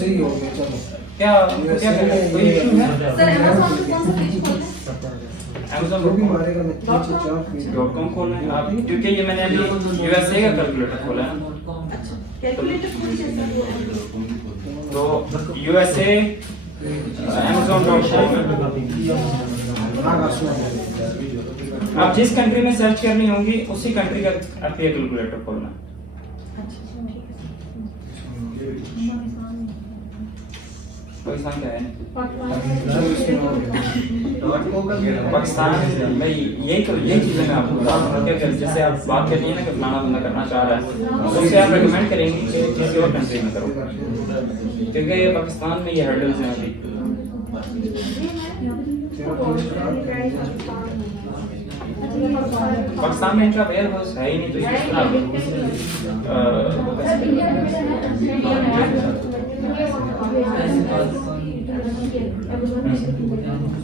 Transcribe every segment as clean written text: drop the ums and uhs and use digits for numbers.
USA ही हो गया। चलो क्या क्या कोई इशू है सर अमेज़न पे कौन सा पेज खोलना है? Amazon जो भी मारेगा मैं नीचे चाप .com खोलना है आप, क्योंकि ये मैंने अभी यूएसए का कैलकुलेटर खोला है अच्छा कैलकुलेटर खोल के तो यूएसए amazon.com आप जिस कंट्री में सर्च करनी होगी उसी कंट्री का आपको कैलकुलेटर खोलना है। पाकिस्तान क्या है पाकिस्तान में यही चीजें मैं आपको बता रहा हूँ कि जैसे आप बात कर रही है ना कि फलाना बंदा करना चाह रहा है तो उससे आप रेकमेंड करेंगे कि किसी और कंट्री में करो, क्योंकि ये पाकिस्तान में ये हर्डल्स हैं अभी। पाकिस्तान में इनका वेयर हाउस है ही नहीं तो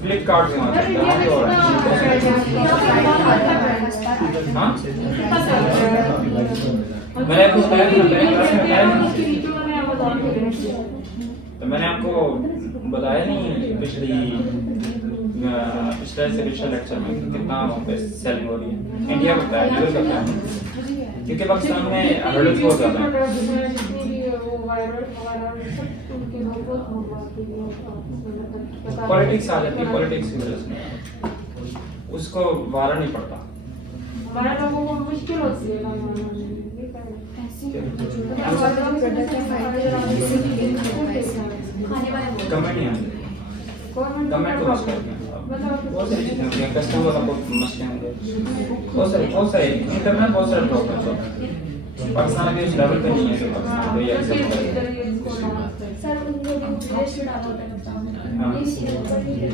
फ्लिपकार्ट में मैंने आपको बताया नहीं पिछले लेक्चर में कितना सेलिंग हो रही है। इंडिया का बताया यूएस का बताया क्योंकि पाकिस्तान में हर्डल्स बहुत ज़्यादा हैं। पॉलिटिक्स आ जाती है, पॉलिटिक्स की वजह से उसको वारा नहीं पड़ता। हमारे लोगों को मुश्किल होती है कमेंट नहीं आती, कमेंट को बस करते हैं बहुत सारी चीज़ें होती हैं, कस्टमर वाला बहुत मसले होंगे, बहुत सारे इंटरनेट बहुत सारे प्रॉब्लम्स होते हैं। पाकिस्तान भी उस लेवल पे नहीं है जो पाकिस्तान तो ये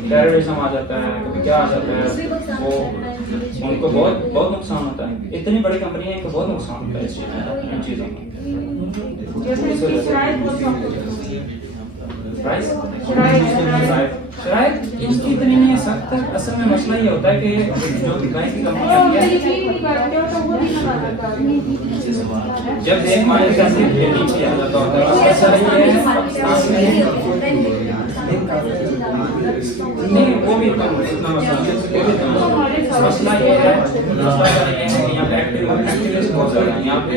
टेररिज्म आ जाता है, कभी क्या आ जाता है, वो उनको बहुत नुकसान होता है। इतनी बड़ी कंपनी है, इनको बहुत नुकसान होता है इस चीज़ में, इन चीज़ों में। शरायत इसकी इतनी नहीं है सख्त, असल में मसला ये होता है कि जो दुबई की कंपनी जब एक मालिक का सिर्फ ये नीचे आ जाता होता है, नहीं वो भी इतना मसला ये है कि यहाँ पे एक्टिविस्ट बहुत ज़्यादा है, यहाँ पे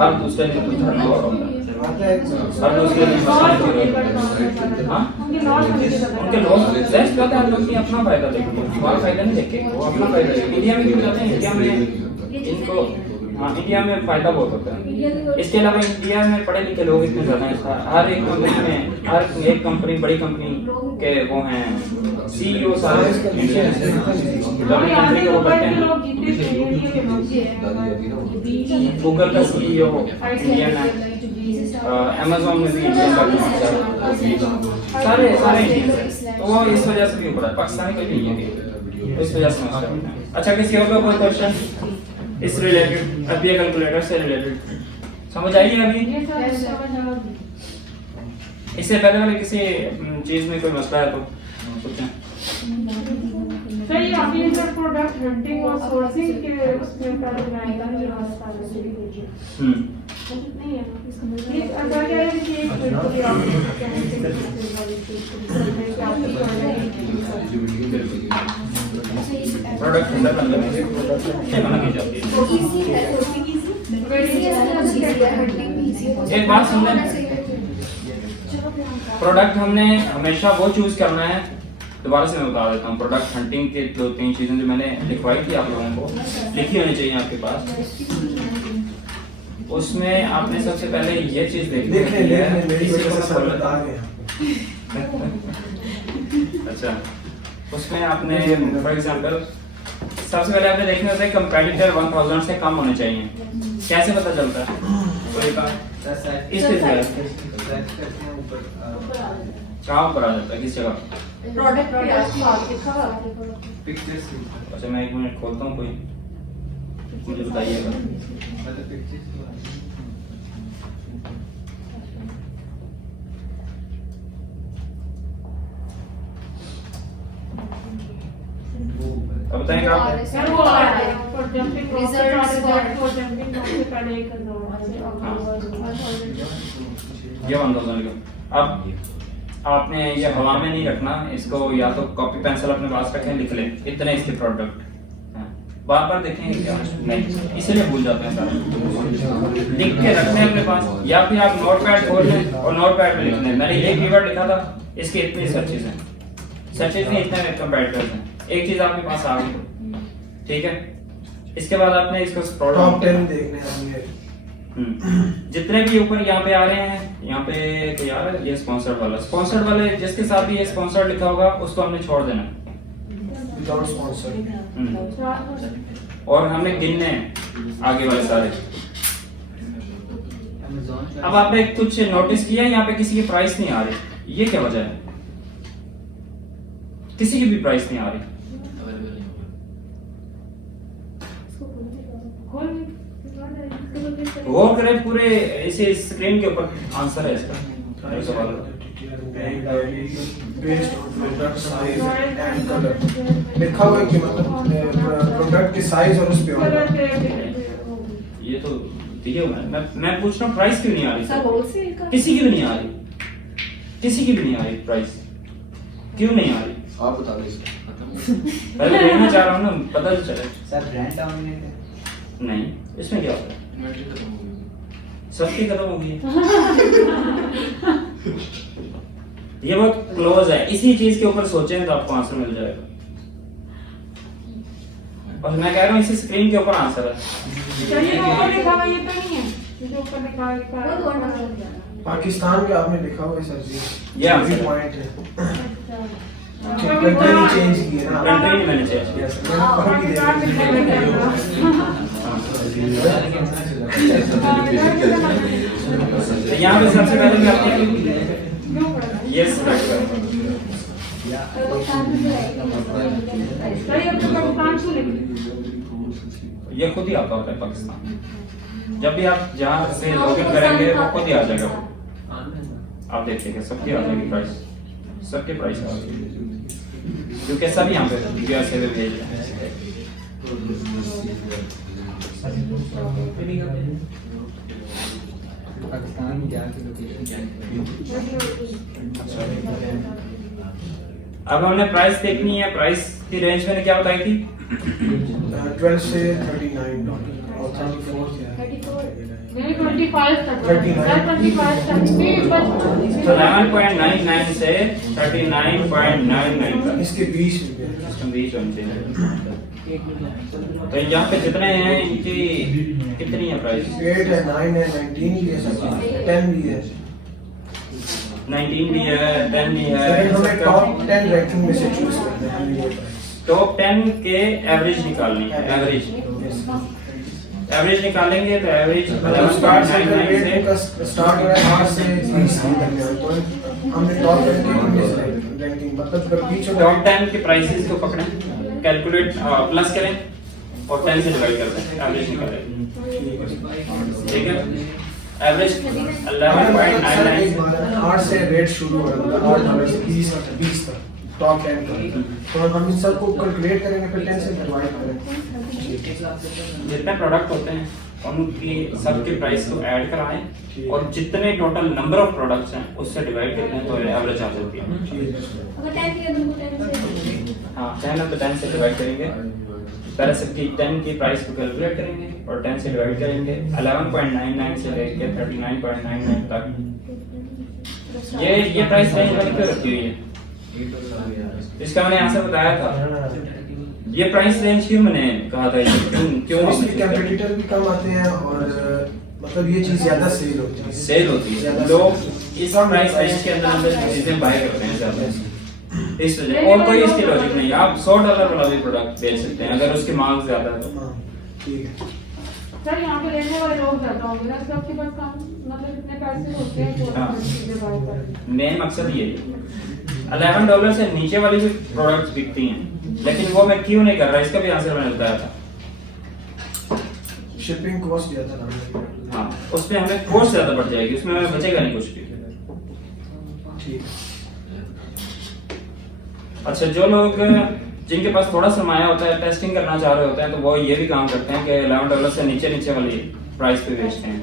हर दूसरे दिन कुछ धरना हो रहा है, हर दूसरे दिन उनके लोग बेस्ट बात है, लोग अपना फायदा देखेंगे, हमारा फायदा नहीं देखेंगे, वो अपना फायदा देखेंगे। इंडिया में भी जाते हैं, इंडिया में इनको हाँ इंडिया में फायदा बहुत होता है। इसके अलावा इंडिया में पढ़े लिखे लोग इतने ज़्यादा हैं, हर एक कंपनी में हर एक कंपनी बड़ी कंपनी के वो हैं सीईओ सारे कंपनी के वो करते हैं। गूगल का सीईओ इंडियन है, अमेज़न में भी इंडियन का सारे इंडियन हैं, तो वो इस वजह से भी ऊपर है, पाकिस्तानी कोई नहीं है इस वजह से। अच्छा किसी और का कोई क्वेश्चन इस रिलेटेड, FBA कैलकुलेटर से रिलेटेड समझ आइए अभी? इससे पहले वाले किसी चीज में कोई मसला है तो पूछें। सर ये आपने सर प्रोडक्ट हंटिंग और सोर्सिंग के उसमें कर बनाएगा ये रास्ता है नहीं है ये अगर क्या है कि एक प्रोडक्ट अंदर मतलब ये बना की जाती है। एक बात सुनना, प्रोडक्ट हमने हमेशा वो चूज करना है। दोबारा से मैं बता देता हूँ, प्रोडक्ट हंटिंग के 2-3 चीजें जो मैंने लिखवाई थी आप लोगों को, लिखी होनी चाहिए आपके पास। उसमें आपने सबसे पहले ये चीज देखनी है। अच्छा उसमें आपने फॉर एग्जांपल सबसे पहले आपने देखना होता है कंपेटिटर 1000 से कम होने चाहिए। कैसे पता चलता है? कहाँ ऊपर आ जाता है, किस जगह? प्रोडक्ट अच्छा मैं 1 मिनट खोलता हूँ, कोई मुझे बताइएगा। अब बताएंगे आप? सर वो आ रहा है for jumping results for jumping से पहले एक ये 1000 का अब आपने ये हवा में नहीं रखना इसको, या तो कॉपी पेंसिल अपने पास रखें, लिख लें इतने इसके प्रोडक्ट, बार बार देखेंगे क्या नहीं, इसीलिए भूल जाते हैं सारे, लिख के रखने अपने पास, या फिर आप नोटपैड खोल लें और नोटपैड में लिख लें मैंने ये कीवर्ड लिखा था, इसके इतनी सर्चेज हैं, सर्चेज में इतने कंपैरेटर्स हैं, एक चीज आपके पास आ गई, ठीक है। इसके बाद आपने इसको स्क्रॉल टॉप 10 देखने हैं, जितने भी ऊपर यहाँ पे आ रहे हैं, यहाँ पे कोई आ रहा है, ये स्पॉन्सर्ड वाला, स्पॉन्सर्ड वाले जिसके साथ भी ये स्पॉन्सर्ड लिखा होगा उसको हमने छोड़ देना, विदाउट स्पॉन्सर। और हमें गिनने हैं आगे वाले सारे। अब आपने कुछ नोटिस किया यहाँ पे किसी की प्राइस नहीं आ रही, ये क्या वजह है? किसी की भी प्राइस नहीं आ रही, गौर करें पूरे इसे स्क्रीन के ऊपर आंसर है इसका, ये सवाल है। Based on product size and colour लिखा हुआ है कि मतलब प्रोडक्ट की साइज और उस पे होगा। ये तो दिया हुआ है, मैं पूछ रहा हूँ प्राइस क्यों नहीं आ रही? सर होलसेल का किसी की भी नहीं आ रही, किसी की भी नहीं आ रही प्राइस, क्यों नहीं आ रही? आप बता दीजिए। पहले देखना चाह रहा हूँ ना, पता तो चले। सर ब्रांड डाउन में नहीं, इसमें क्या होता है? सबकी खत्म हो गई ये बहुत क्लोज है, इसी चीज के ऊपर सोचें तो आपको आंसर मिल जाएगा। और मैं कह रहा हूँ इसी स्क्रीन के ऊपर आंसर है। चलिए ऊपर लिखा हुआ ये तो नहीं है, जो ऊपर लिखा वो है दो नंबर पाकिस्तान के आपने लिखा हुआ है सर जी, ये आंसर है। पॉइंट है। कंट्री नहीं चेंज की है ना, कंट्री नहीं मैंने चेंज किया। यस मैंने पढ़ भी तो यहाँ पे सबसे पहले मैं आपने ये सिलेक्ट करूँगा। ये खुद ही आता होता है पाकिस्तान, जब भी आप जहाँ से लॉगिन करेंगे वो खुद ही आ जाएगा। आप देखिएगा सबकी आ जाएगी प्राइस, सबके प्राइस आ जाएगी, क्योंकि सब यहाँ पे इंडिया से भेज रहे हैं। पाकिस्तान में जाके लोकेशन अब हमने प्राइस देखनी है, प्राइस की रेंज मैंने क्या बताई थी? 12 से 39 डॉलर और 34 नहीं 25 तक 39 तो 11.99 से 39.99 तक इसके बीच में सिस्टम बीच होनी चाहिए। तो यहाँ पे जितने हैं इनकी कितनी है प्राइस? 8 है, 9 है, 19 भी है सर, 10 भी है। 19 भी है, 10 भी सर है। हमें टॉप 10 रैंकिंग में से चूज करना है। टॉप 10 के एवरेज निकालनी है, एवरेज एवरेज निकालेंगे तो एवरेज 11.99 से स्टार्ट हो रहा है 8 से 20 तो हमने टॉप 10 की रैंकिंग मतलब बीच में टॉप 10 के प्राइसेस को पकड़ें, कैलकुलेट प्लस करें और 10 से डिवाइड कर दें, एवरेज निकालें। ठीक है, एवरेज 11.99 8 से रेट शुरू हो रहा है, 8 डॉलर से 20 तक टॉप 10 का। तो हम इन सबको कैलकुलेट करेंगे, फिर 10 से डिवाइड करेंगे। जितने प्रोडक्ट होते हैं उनकी सबके प्राइस को ऐड कराएं और जितने टोटल नंबर ऑफ प्रोडक्ट्स हैं उससे डिवाइड करते हैं तो एवरेज आ जाती है। अगर 10 किया तो 10 से हाँ, 10 है तो 10 से डिवाइड करेंगे, पहले सबकी 10 की प्राइस को कैलकुलेट करेंगे और 10 से डिवाइड करेंगे। 11.99 से लेके 39.99 तक ये प्राइस रेंज मैंने क्यों रखी हुई है? इसका मैंने आंसर बताया था। ये प्राइस रेंज क्यों मैंने कहा था, क्यों इसमें कंपटीटर भी कम आते हैं और मतलब ये चीज ज्यादा सेल होती है। सेल होती है, लोग इस प्राइस रेंज के अंदर चीजें बाय करते हैं ज्यादा, इस वजह। और कोई इसकी लॉजिक नहीं है, आप $100 वाला भी प्रोडक्ट बेच सकते हैं अगर उसकी मांग ज्यादा है तो। ठीक है सर यहाँ पे लेने वाले लोग ज्यादा होंगे ना, सबके पास काम मतलब इतने पैसे होते हैं जो हाँ। चीजें बाय करते हैं। मेन मकसद ये है। $11 से नीचे वाली भी प्रोडक्ट्स बिकती हैं, लेकिन वो मैं क्यों नहीं कर रहा, इसका भी आंसर मैंने बताया था। शिपिंग कॉस्ट ज्यादा ना, हाँ, उसमें हमें कॉस्ट ज्यादा बढ़ जाएगी, उसमें हमें बचेगा नहीं कुछ भी। ठीक। अच्छा, जो लोग जिनके पास थोड़ा सरमाया होता है, टेस्टिंग करना चाह रहे होते हैं, तो वो ये भी काम करते हैं कि $11 से नीचे वाली प्राइस पे बेचते हैं।